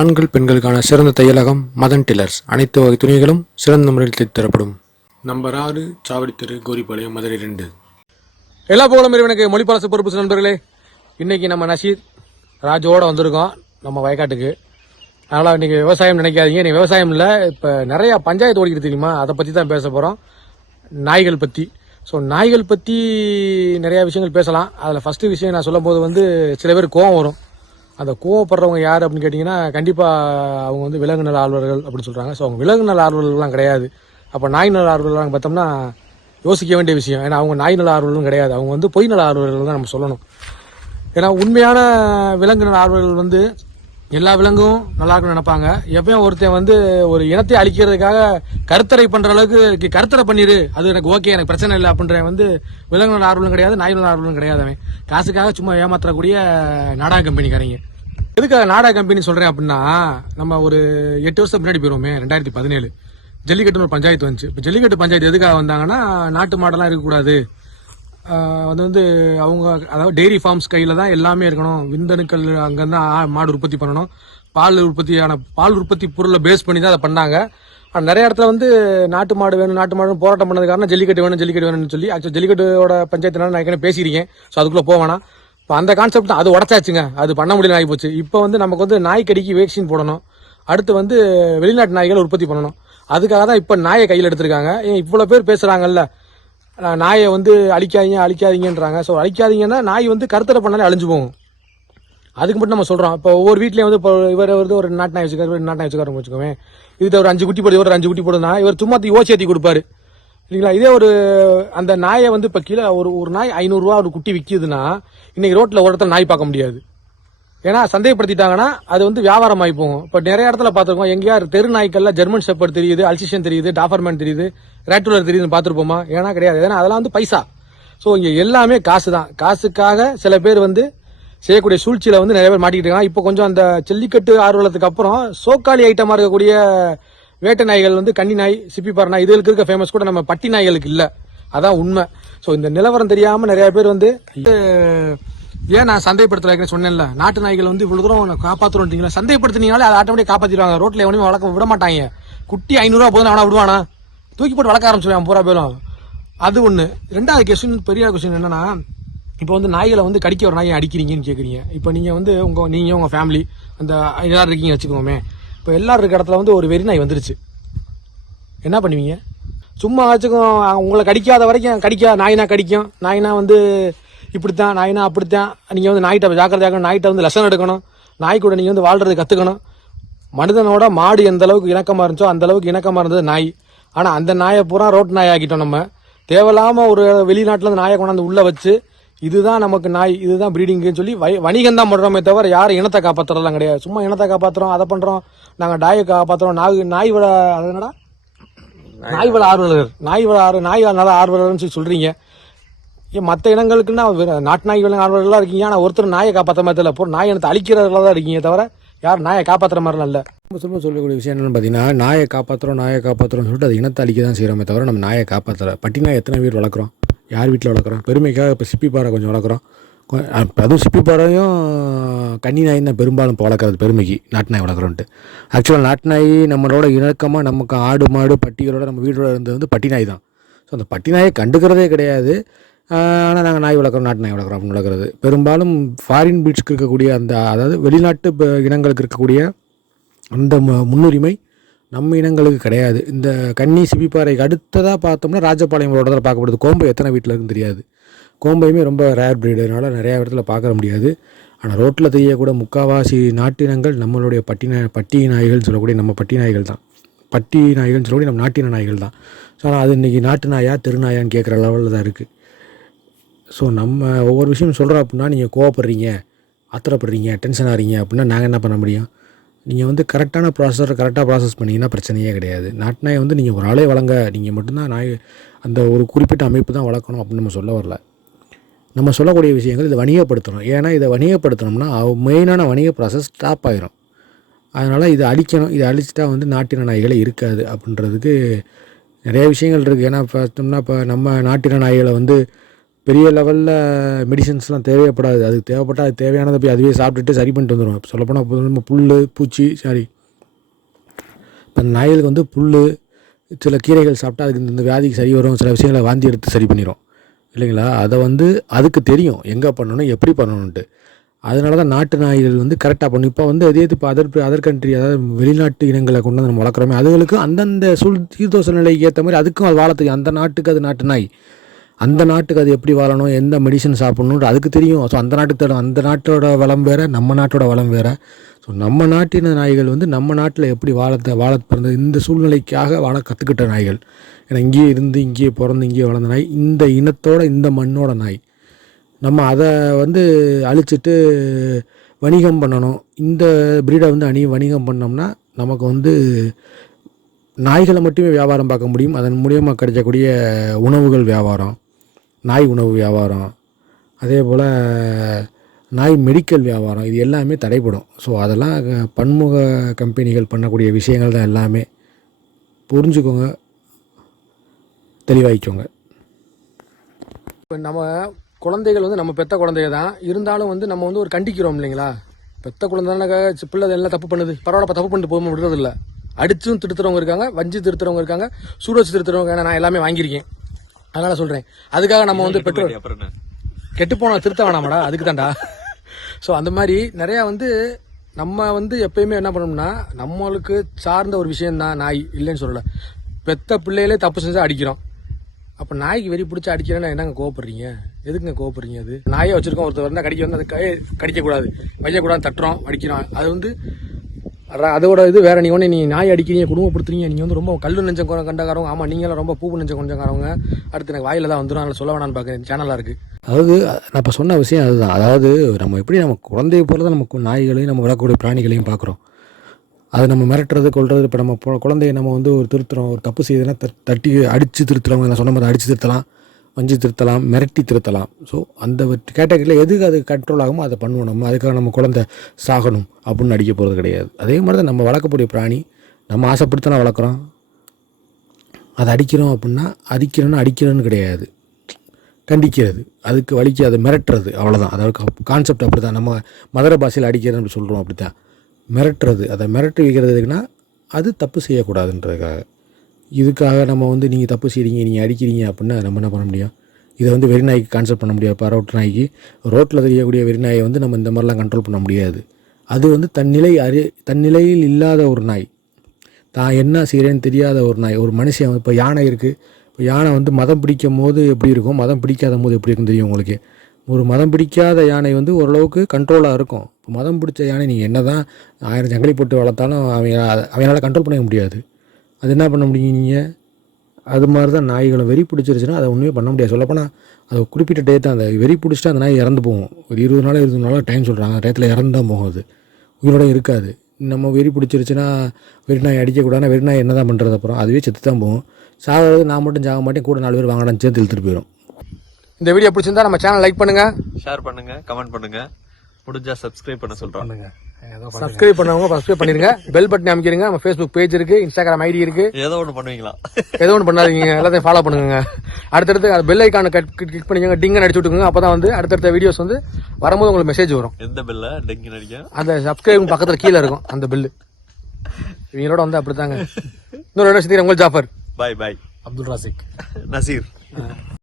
ஆண்கள் பெண்களுக்கான சிறந்த தையலகம் மதன் டெய்லர்ஸ். அனைத்து வகை துணிகளும் சிறந்த முறையில் தைத்து தரப்படும். நம்பர் 6, சாவடி தெரு, கோரிப்பாளையம், மதுரை 2. எல்லா புகழும் இறைவனுக்கு. மொழிப்பாலசு பொறுப்பு நண்பர்களே, இன்னைக்கு நம்ம நசீர் ராஜோட வந்திருக்கோம் நம்ம வயக்காட்டுக்கு. அதனால் இன்னைக்கு விவசாயம் நினைக்காதீங்க, இன்னைக்கு விவசாயம் இல்லை, இப்போ நிறையா பஞ்சாயத்து ஓடிக்கிட்டு தெரியுமா, அதை பற்றி தான் பேச போகிறோம். நாய்கள் பற்றி. ஸோ நாய்கள் பற்றி நிறையா விஷயங்கள் பேசலாம். அதில் ஃபஸ்ட்டு விஷயம் நான் சொல்லும் போது சில பேர் கோவம் வரும். அந்த கோவப்படுறவங்க யார் அப்படின்னு கேட்டிங்கன்னா, கண்டிப்பாக அவங்க விலங்கு நல ஆர்வலர்கள் அப்படின்னு சொல்கிறாங்க. ஸோ அவங்க விலங்கு நல ஆர்வலர்கள்லாம் கிடையாது. அப்போ நாய் நல ஆர்வலர்கள்லாம் பார்த்தோம்னா யோசிக்க வேண்டிய விஷயம். ஏன்னா அவங்க நாய் நல ஆர்வலர்களும் கிடையாது, அவங்க பொய் நல ஆர்வலர்கள் தான் நம்ம சொல்லணும். ஏன்னா உண்மையான விலங்கு நல ஆர்வலர்கள் எல்லா விலங்கும் நல்லா இருக்குன்னு நினைப்பாங்க. எப்பயும் ஒருத்தன் ஒரு இனத்தை அழிக்கிறதுக்காக கருத்தரை பண்ற அளவுக்கு கருத்தரை பண்ணிடு, அது எனக்கு ஓகே, எனக்கு பிரச்சனை இல்லை அப்படின்ற விலங்கு நல ஆர்வலும் கிடையாது, நாய் நல ஆர்வலும் கிடையாது. அவன் காசுக்காக சும்மா ஏமாற்றக்கூடிய நாடக கம்பெனிக்காரங்க. எதுக்காக நாடக கம்பெனி சொல்றேன் அப்படின்னா, நம்ம ஒரு 8 வருஷம் முன்னாடி போயிருவோமே, 2017 ஜல்லிக்கட்டுன்னு ஒரு பஞ்சாயத்து வந்துச்சு. இப்போ ஜல்லிக்கட்டு பஞ்சாயத்து எதுக்காக வந்தாங்கன்னா, நாட்டு மாடெல்லாம் இருக்கக்கூடாது, அவங்க அதாவது டெய்ரி ஃபார்ம்ஸ் கையில் தான் எல்லாமே இருக்கணும், விந்தணுக்கள் அங்கேருந்து மாடு உற்பத்தி பண்ணணும், பால் உற்பத்தி பொருளை பேஸ் பண்ணி தான் அதை பண்ணாங்க. ஆனால் நிறைய இடத்துல நாட்டு மாடு வேணும், நாட்டு மாடு போராட்டம் பண்ணது காரணம் ஜல்லிக்கட்டு வேணும்னு சொல்லி. ஆக்சுவலி ஜல்லிக்கட்டோட பஞ்சாயத்து நான் ஏற்கனவே பேசியிருக்கேன். ஸோ அதுக்குள்ளே போவேனா. இப்போ அந்த கான்செப்ட் தான் அது உடச்சாச்சுங்க, அது பண்ண முடியல ஆகி போச்சு. இப்போ நமக்கு நாய்க்கடிக்கு வேக்சின் போடணும், அடுத்து வெளிநாட்டு நாய்களை உற்பத்தி பண்ணணும். அதுக்காக தான் இப்போ நாயை கையில் எடுத்திருக்காங்க. ஏன் இவ்வளோ பேர் பேசுகிறாங்கல்ல, நாயை அழிக்காதீங்கன்றாங்க. ஸோ அழிக்காதீங்கன்னா நாய் கருத்தடை பண்ணாலே அழிஞ்சு போகும். அதுக்கு மட்டும் நம்ம சொல்கிறோம். இப்போ ஒவ்வொரு வீட்லேயும் இப்போ இவர் ஒரு நாட்டு நாய் வச்சுக்காரு வச்சுக்கோங்க. இது ஒரு 5 குட்டி போடுது, ஒரு 5 குட்டி போடுதுன்னா இவர் சும்மா ஓசி கொடுப்பாரு இல்லைங்களா. இதே அந்த நாயை இப்போ கீழே ஒரு நாய் 500 ரூபா ஒரு குட்டி விற்கிதுன்னா, இன்னைக்கு ரோட்டில் ஒரு இடத்துல நாய் பார்க்க முடியாது. ஏன்னா சந்தேகப்படுத்திட்டாங்கன்னா அது வியாபாரம் ஆகி போகும். இப்போ நிறைய இடத்துல பார்த்துருக்கோம், எங்கேயா தெரு நாய்க்கல்ல ஜெர்மன் ஷெப்பர்ட் தெரியுது, அல்சிஷன் தெரியுது, டாபர்மேன் தெரியுது, ரேட்டுலர் தெரியுதுன்னு பார்த்துருப்போமா? ஏன்னா கிடையாது. ஏன்னா அதெல்லாம் பைசா. ஸோ இங்கே எல்லாமே காசு தான். காசுக்காக சில பேர் செய்யக்கூடிய சூழ்ச்சியில நிறைய பேர் மாட்டிக்கிட்டு இருக்காங்க. இப்போ கொஞ்சம் அந்த ஜல்லிக்கட்டு ஆர்வலத்துக்கு அப்புறம் சோக்காளி ஐட்டமா இருக்கக்கூடிய வேட்டை நாய்கள் கன்னி நாய், சிப்பிப்பாறை நாய், இதுகளுக்கு இருக்க ஃபேமஸ் கூட நம்ம பட்டி நாய்களுக்கு இல்லை. அதான் உண்மை. ஸோ இந்த நிலவரம் தெரியாம நிறைய பேர் ஏன் நான் சந்தைப்படுத்தல சொன்னேன்ல, நாட்டு நாய்கள் இவ்வளவு தூரம் காப்பாற்றுறீங்களா, சந்தைப்படுத்தினீங்களே அதை ஆட்டோமேட்டிக் காப்பாற்றிடுவாங்க. ரோட்ல எவனையும் வளர்க்க விட மாட்டாங்க. குட்டி 500 ரூபா போதும், அவனா விடுவானா? தூக்கி போட்டு வளர்க்க ஆரம்பிச்சிருவான் பூரா பேரும். அது ஒண்ணு. ரெண்டாவது கொஸ்டின், பெரிய கொஸ்டின் என்னன்னா, இப்போ நாய்களை கடிக்க ஒரு நாயை அடிக்கிறீங்கன்னு கேட்குறீங்க. இப்போ நீங்க நீங்க உங்க ஃபேமிலி அந்த எல்லாரும் இருக்கீங்க வச்சுக்கோமே. இப்போ எல்லாரும் இருக்க இடத்துல ஒரு வெறி நாய் வந்துருச்சு, என்ன பண்ணுவீங்க? சும்மா வச்சுக்கோம், உங்களை கடிக்காத வரைக்கும் நாயினா கடிக்கும், நாயினா இப்படித்தான், நாயினா அப்படித்தான். நீங்க நாய்கிட்ட ஜாக்கிரதையாக்கணும், நாய்கிட்ட லெசன் எடுக்கணும், நாய் கூட நீங்க வாழ்றது கத்துக்கணும். மனிதனோட மாடு எந்த அளவுக்கு இணக்கமா இருந்துச்சோ அந்த அளவுக்கு இணக்கமா இருந்தது நாய். ஆனா அந்த நாயை பூரா ரோட்டு நாய் ஆக்கிட்டோம் நம்ம. தேவையில்லாம ஒரு வெளிநாட்டுல இருந்து நாயை கொண்டாந்து உள்ள வச்சு, இதுதான் நமக்கு நாய், இதுதான் பிரீடிங்னு சொல்லி வணிகம் தான் பண்றோமே தவிர யாரும் இனத்தை காப்பாத்துறதெல்லாம் கிடையாது. சும்மா இனத்தை காப்பாத்துறோம், அதை பண்றோம், நாங்க டாயை காப்பாத்துறோம், நாய் விட அது என்னடா நாய் விட ஆர்வலர், நாய் நல்ல ஆர்வலர்னு சொல்றீங்க. ஏன் மற்ற இனங்களுக்குன்னா நாட்டு நாய் விலங்கு ஆர்வலர்களா இருக்கீங்க, ஆனா ஒருத்தர் நாயை காப்பாற்ற மாதிரி தெரியல, இப்போ நாய் இனத்தை அழிக்கிறதுல தான் இருக்கீங்க தவிர யாரும் நாயை காப்பாற்றுற மாதிரிலாம் இல்லை. ரொம்ப சொல்லக்கூடிய விஷயம் என்னென்னு பார்த்தீங்கன்னா, நாயை காப்பாற்றுறோம்னு சொல்லிட்டு அது இனத்தை அழிக்க தான் செய்கிறோமே தவிர நம்ம நாயை காப்பாற்றலை. பட்டி நாய் எத்தனை பேர் வளர்க்குறோம், யார் வீட்டில் வளர்க்குறோம்? பெருமைக்காக இப்போ சிப்பிப்பாறை கொஞ்சம் வளர்க்குறோம். அதுவும் சிப்பிப்பாறையும் கன்னி நாய் தான் பெரும்பாலும் இப்போ வளர்க்குறது, பெருமைக்கு நாட்டு நாய் வளர்க்குறோன்ட்டு. ஆக்சுவலாக நாட்டு நாய் நம்மளோட இணக்கமாக நமக்கு ஆடு மாடு பட்டிகளோட நம்ம வீட்டோட இருந்தது பட்டி நாய் தான். ஸோ அந்த பட்டி நாயை கண்டுக்கிறதே கிடையாது. ஆனால் நாங்கள் நாய் வளர்க்குறோம், நாட்டு நாய் வளர்க்குறோம் அப்படின்னு வளர்க்குறது. பெரும்பாலும் ஃபாரின் பீட்ஸ்க்கு இருக்கக்கூடிய அதாவது வெளிநாட்டு இனங்களுக்கு இருக்கக்கூடிய அந்த முன்னுரிமை நம்ம இனங்களுக்கு கிடையாது. இந்த கன்னி சிப்பிப்பாறைக்கு அடுத்ததாக பார்த்தோம்னா ராஜபாளையம் ரோட தான் பார்க்கப்படுது. கோம்பை எத்தனை வீட்டில் இருக்குன்னு தெரியாது. கோம்பையுமே ரொம்ப ரேர் பிரீடுனால நிறையா இடத்துல பார்க்க முடியாது. ஆனால் ரோட்டில் தெரியக்கூட முக்கால்வாசி நாட்டினங்கள் நம்மளுடைய பட்டி நாய்கள்னு சொல்லக்கூடிய நம்ம பட்டி நாய்கள் தான். பட்டி நாய்கள்னு சொல்லக்கூடிய நம்ம நாட்டின நாய்கள் தான். ஸோ ஆனால் அது இன்றைக்கி நாட்டு நாயா தெருநாயான்னு கேட்குற லெவலில் தான் இருக்குது. ஸோ நம்ம ஒவ்வொரு விஷயம் சொல்கிறோம் அப்படின்னா, நீங்கள் கோவப்படுறீங்க, ஆத்திரப்படுறீங்க, டென்ஷன் ஆகிறீங்க அப்படின்னா நாங்கள் என்ன பண்ண முடியும்? நீங்கள் கரெக்டான கரெக்டாக ப்ராசஸ் பண்ணிங்கன்னா பிரச்சனையே கிடையாது. நாட்டு நாயை நீங்கள் ஒரு ஆளே வளங்க, நீங்கள் மட்டும்தான் நாய் அந்த ஒரு குறிப்பிட்ட அமைப்பு தான் வளர்க்கணும் அப்படின்னு நம்ம சொல்ல வரல. நம்ம சொல்லக்கூடிய விஷயங்கள் இதை வணிகப்படுத்தணும். ஏன்னா இதை வணிகப்படுத்தணும்னா மெயினான வணிக ப்ராசஸ் ஸ்டாப் ஆகிரும். அதனால் இதை அழிக்கணும். இதை அழிச்சிட்டா நாட்டின நாய்களே இருக்காது அப்படின்றதுக்கு நிறைய விஷயங்கள் இருக்குது. ஏன்னா பார்த்தோம்னா இப்போ நம்ம நாட்டின நாய்களை பெரிய லெவலில் மெடிசன்ஸ்லாம் தேவைப்படாது. அதுக்கு தேவைப்பட்டால் அது தேவையானதை போய் அதுவே சாப்பிட்டுட்டு சரி பண்ணிட்டு வந்துடும். இப்போ சொல்லப்போனால் நம்ம புல் பூச்சி இப்போ நாய்களுக்கு வந்து புல் சில கீரைகள் சாப்பிட்டா அதுக்கு இந்த வியாதிக்கு சரி வரும், சில விஷயங்களை வாந்தி எடுத்து சரி பண்ணிடும் இல்லைங்களா. அதை வந்து அதுக்கு தெரியும் எங்கே பண்ணணும் எப்படி பண்ணணுன்ட்டு. அதனால தான் நாட்டு நாய்கள் வந்து கரெக்டாக பண்ணும். இப்போ வந்து அதே இப்போ அதர் கண்ட்ரி, அதாவது வெளிநாட்டு இனங்களை கொண்டு வந்து நம்ம வளர்க்குறோமே, அதுகளுக்கும் அந்தந்த சீதோஷ நிலைக்கு ஏற்ற மாதிரி அதுக்கும் அது வாழ தெரியும். அந்த நாட்டுக்கு அது நாட்டு நாய், அந்த நாட்டுக்கு அது எப்படி வாழணும், எந்த மெடிசன் சாப்பிட்ணுன்ற அதுக்கு தெரியும். ஸோ அந்த நாட்டுக்கு தேடும். அந்த நாட்டோட வளம் வேறு, நம்ம நாட்டோட வளம் வேறு. ஸோ நம்ம நாட்டின நாய்கள் வந்து நம்ம நாட்டில் எப்படி வாழ பிறந்த இந்த சூழ்நிலைக்காக வாழ கற்றுக்கிட்ட நாய்கள். ஏன்னா இங்கேயே இருந்து இங்கேயே பிறந்து இங்கேயே வளர்ந்த நாய், இந்த இனத்தோட இந்த மண்ணோட நாய். நம்ம அதை வந்து அழிச்சிட்டு வணிகம் பண்ணணும். இந்த ப்ரீடை வந்து வணிகம் பண்ணோம்னா நமக்கு வந்து நாய்களை மட்டுமே வியாபாரம் பார்க்க முடியும். அதன் மூலியமாக கிடைக்கக்கூடிய உணவுகள் வியாபாரம், நாய் உணவு வியாபாரம், அதே போல் நாய் மெடிக்கல் வியாபாரம், இது எல்லாமே தடைப்படும். ஸோ அதெல்லாம் பன்முக கம்பெனிகள் பண்ணக்கூடிய விஷயங்கள் தான் எல்லாமே. புரிஞ்சுக்கோங்க, தெளிவாகிக்கோங்க. இப்போ நம்ம குழந்தைகள் வந்து நம்ம பெத்த குழந்தைய தான் இருந்தாலும் வந்து நம்ம வந்து ஒரு கண்டிக்கிறோம் இல்லைங்களா. பெத்த குழந்தைனாக்கா பிள்ளை எல்லாம் தப்பு பண்ணுது, பரவாயில்ல தப்பு பண்ணிட்டு போக விடுறது இல்லை. அடிச்சும் திருத்துறவங்க இருக்காங்க, வஞ்சி திருத்துறவங்க இருக்காங்க, சூட வச்சு திருத்துறவங்க. நான் எல்லாமே வாங்கியிருக்கேன், அதனால சொல்றேன். அதுக்காக நம்ம வந்து பெட்ரோல் கெட்டு போன திருத்த வேணாமடா, அதுக்கு தான்டா. ஸோ அந்த மாதிரி நிறையா வந்து நம்ம வந்து எப்பயுமே என்ன பண்ணோம்னா நம்மளுக்கு சார்ந்த ஒரு விஷயம்தான் நாய், இல்லைன்னு சொல்லலை. பெத்த பிள்ளையிலே தப்பு செஞ்சா அடிக்கிறோம். அப்போ நாய்க்கு வெறி பிடிச்சி அடிக்கிறேன்னா என்னங்க கோவப்படுறீங்க, எதுக்குங்க கோவப்படுறீங்க? அது நாயை வச்சிருக்கோம், ஒருத்தர் வந்தால் கடிக்க வந்து அது கடிக்கக்கூடாது, வைக்கக்கூடாது, தட்டுறோம், அடிக்கிறோம். அது வந்து அதோட இது வேற. நீ நாய் அடிக்கிறீங்க, குடும்பப்படுத்துறீங்க, நீங்கள் வந்து ரொம்ப கல்லு நெஞ்சம் கண்டக்காரவங்க. ஆமாம், நீங்களும் ரொம்ப பூவு நெஞ்சம் கொஞ்சங்காரவங்க. அடுத்து எனக்கு வாயில தான் வந்துடும், அதில் சொல்ல வேணான்னு பார்க்குறேன். சேனலாக இருக்குது. அதாவது நான் இப்போ சொன்ன விஷயம் அதுதான். அதாவது நம்ம எப்படி நம்ம குழந்தைய போல தான் நம்ம நாய்களையும் நம்ம வளர்க்கக்கூடிய பிராணிகளையும் பார்க்குறோம். அதை நம்ம மிரட்டுறது கொள்வது. இப்போ நம்ம குழந்தைய நம்ம வந்து ஒரு திருத்துறோம், ஒரு தப்பு செய்யுதுன்னா தட்டி அடித்து திருத்துறவங்க, நான் சொன்ன மாதிரி அடித்து திருத்தலாம், வஞ்சி திருத்தலாம், மிரட்டி திருத்தலாம். ஸோ அந்த கேட்டகரியில் எதுக்கு அது கண்ட்ரோல் ஆகுமோ அதை பண்ணுவோம். நம்ம அதுக்காக நம்ம குழந்தை சாகணும் அப்படின்னு அடிக்க போகிறது கிடையாது. அதே மாதிரி தான் நம்ம வளர்க்கக்கூடிய பிராணி, நம்ம ஆசைப்படுத்தினா வளர்க்குறோம். அதை அடிக்கிறோம் அப்படின்னா அடிக்கிறோன்னு கிடையாது, கண்டிக்கிறது, அதுக்கு வலிக்கு அதை மிரட்டுறது, அவ்வளோதான். அதாவது கான்செப்ட் அப்படி தான். நம்ம மதுரை பாஷையில் அடிக்கிறதுன்னு அப்படி சொல்கிறோம், அப்படி தான் மிரட்டுறது. அதை மிரட்டி வைக்கிறது எதுக்குன்னா அது தப்பு செய்யக்கூடாதுன்றதுக்காக. இதுக்காக நம்ம வந்து நீங்கள் தப்பு செய்கிறீங்க, நீங்கள் அடிக்கிறீங்க அப்படின்னா நம்ம என்ன பண்ண முடியும்? இதை வந்து வெறிநாய்க்கு கான்செப்ட் பண்ண முடியாது. இப்போ ரோட்டு நாய்க்கு, ரோட்டில் தெரியக்கூடிய வெறிநாயை வந்து நம்ம இந்த மாதிரிலாம் கண்ட்ரோல் பண்ண முடியாது. அது வந்து தன்னிலையில் இல்லாத ஒரு நாய், தான் என்ன செய்கிறேன்னு தெரியாத ஒரு நாய். ஒரு மனுஷன், இப்போ யானை இருக்குது, இப்போ யானை வந்து மதம் பிடிக்கும் போது எப்படி இருக்கும், மதம் பிடிக்காத போது எப்படி இருக்குன்னு தெரியும் உங்களுக்கு. ஒரு மதம் பிடிக்காத யானை வந்து ஓரளவுக்கு கண்ட்ரோலாக இருக்கும். இப்போ மதம் பிடிச்ச யானை நீங்கள் என்ன தான் 1000 ஜங்கலி போட்டு வளர்த்தாலும் அவங்களால கண்ட்ரோல் பண்ண முடியாது. அது என்ன பண்ண முடியும் நீங்கள்? அது மாதிரி தான் நாய்களை வெறி பிடிச்சிருச்சுன்னா அதை ஒன்றுமே பண்ண முடியாது. சொல்லப்போனால் அது குறிப்பிட்ட டேட் தான், அந்த வெறி பிடிச்சிட்டு அந்த நாய் இறந்து போகும். ஒரு 20 நாள் டைம் சொல்கிறாங்க, அந்த டயத்தில் இறந்து தான் போகும். அது உயிரோட இருக்காது. நம்ம வெறி பிடிச்சிருச்சுன்னா வெறிநாய் அடிக்கக்கூடாதுன்னா வெறிநாய் என்ன தான் பண்ணுறது? அப்புறம் அதுவே செத்து தான் போகும். சாகிறது நான் மட்டும் சாக மாட்டேன், கூட 4 பேர் வாங்கடான்னு சேர்த்து இழுத்துட்டு போயிடும். இந்த வீடியோ பிடிச்சிருந்தா நம்ம சேனல் லைக் பண்ணுங்க, ஷேர் பண்ணுங்க, கமெண்ட் பண்ணுங்க, முடிஞ்சா சப்ஸ்கிரைப் பண்ண சொல்றாங்க. சப்ஸ்கிரைப் பண்ணவங்க சப்ஸ்கிரைப் பண்ணிருங்க, பெல் பட்டன் அமைக்கிறீங்க. நம்ம Facebook பேஜ் இருக்கு, Instagram ஐடி இருக்கு. ஏதோ ஒன்று பண்ணுவீங்களா? ஏதோ ஒன்று பண்ணாதீங்க, எல்லாத்தையும் ஃபாலோ பண்ணுங்க. அடுத்தடுத்து பெல் ஐக்கான கிளிக் பண்ணிக்கோங்க, டிங்கன்னு அடிச்சு விட்டுக்கோங்க. அப்பதான் வந்து அடுத்தடுத்த வீடியோஸ் வந்து வரும்போது உங்களுக்கு மெசேஜ் வரும். எந்த பெல்ல டெங்கி நடிக்க? அந்த சப்ஸ்கிரைப் பக்கத்துல கீழே இருக்கும் அந்த பெல். இவங்களோட வந்து அப்படித்தாங்க. இன்னொரு இடம் உங்கள் ஜாஃபர். பாய் பாய். அப்துல் ராசிக், நசீர்.